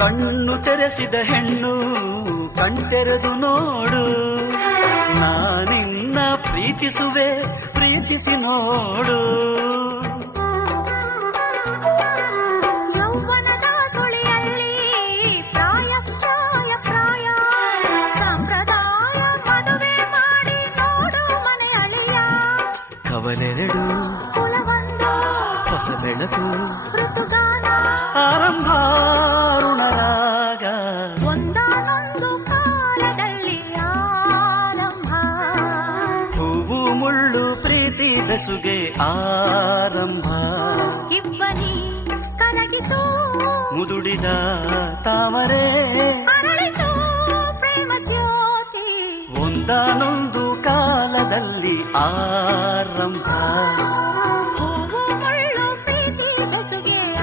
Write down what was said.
ಕಣ್ಣು ತೆರೆಸಿದ ಹೆಣ್ಣು ಕಣ್ತೆರೆದು ನೋಡು, ನಾನಿನ್ನ ಪ್ರೀತಿಸುವೆ ಪ್ರೀತಿಸಿ ನೋಡು. ಯೌವನದ ಸುಳಿಯಲ್ಲಿ ಪ್ರಾಯ ಚಾಯ ಪ್ರಾಯ, ಸಂಪ್ರದಾಯ ಮದುವೆ ಮಾಡಿ ನೋಡು ಮನೆ ಅಳಿಯ. ಕವಲೆರಡು ಕುಲವೊಂದು ಹೊಸ ಬೆಳಕು, ಋತುಗಾನ ಆರಂಭ ಋಣರಾಗ, ಒಂದಾನೊಂದು ಕಾಲದಲ್ಲಿ ಆರಂಭ. ಹೂವು ಮುಳ್ಳು ಪ್ರೀತಿ ಬೆಸುಗೆ ಆರಂಭ. ಇಬ್ಬನಿ ಕರಗಿತು ಮುದುಡಿದ ತಾವರೆ, ಅರಳಿತು ಪ್ರೇಮ ಜ್ಯೋತಿ. ಒಂದಾನೊಂದು ಕಾಲದಲ್ಲಿ ಆರಂಭ.